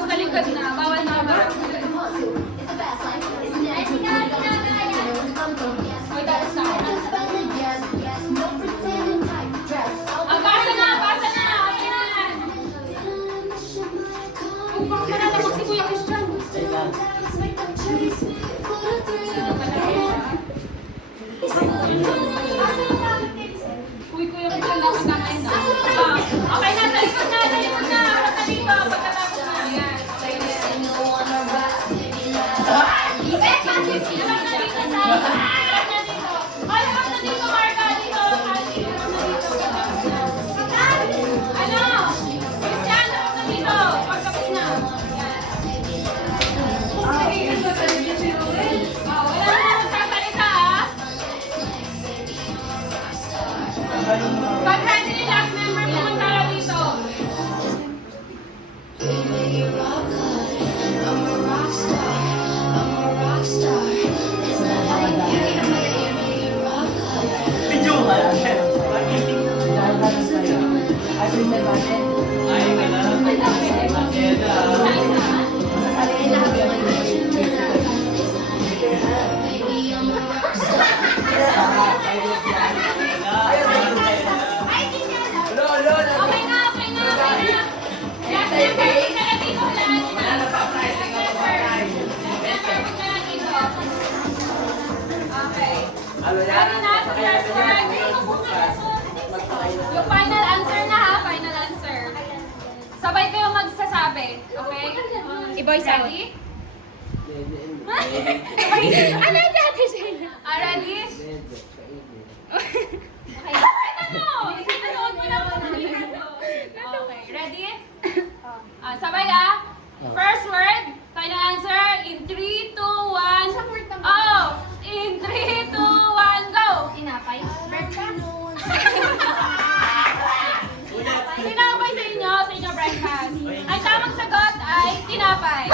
Tapos baliktad na. Bawal na ba? Oy, tapos na. Pasa na! Pasa na! Okay na! Upang manalabag si Kuya Christian. Uy, Kuya Christian, dapat naman na. Okay na, talikod na, talikod na. Harap na dito, pagkatapos na. Ayan, okay na. Harap na dito sa... Harap na dito. Ay, harap na dito, Marka, dito. Dito, harap na dito. Ano? Christian, harap na dito. Pagkapos na. Ayan. Wala na magsasalita, ha? Pag ready ni last member, pumunta na dito. Okay na, okay na, okay na. Last member, punta na dito. Okay. Ready na sa first word. Yung final answer na, ha? Final answer. Sabay kayo magsasabi. Okay? I-voice out. Ready? Ano dati siya? Ready? Okay. Ano? Isinanood mo na muna. Okay. Ready? Sabay, First word, final answer in 3, 2, 1. Oh! In 3, 2, 1, go! Tinapay. Breakfast. Tinapay sa inyo breakfast. Ang tamang sagot ay tinapay.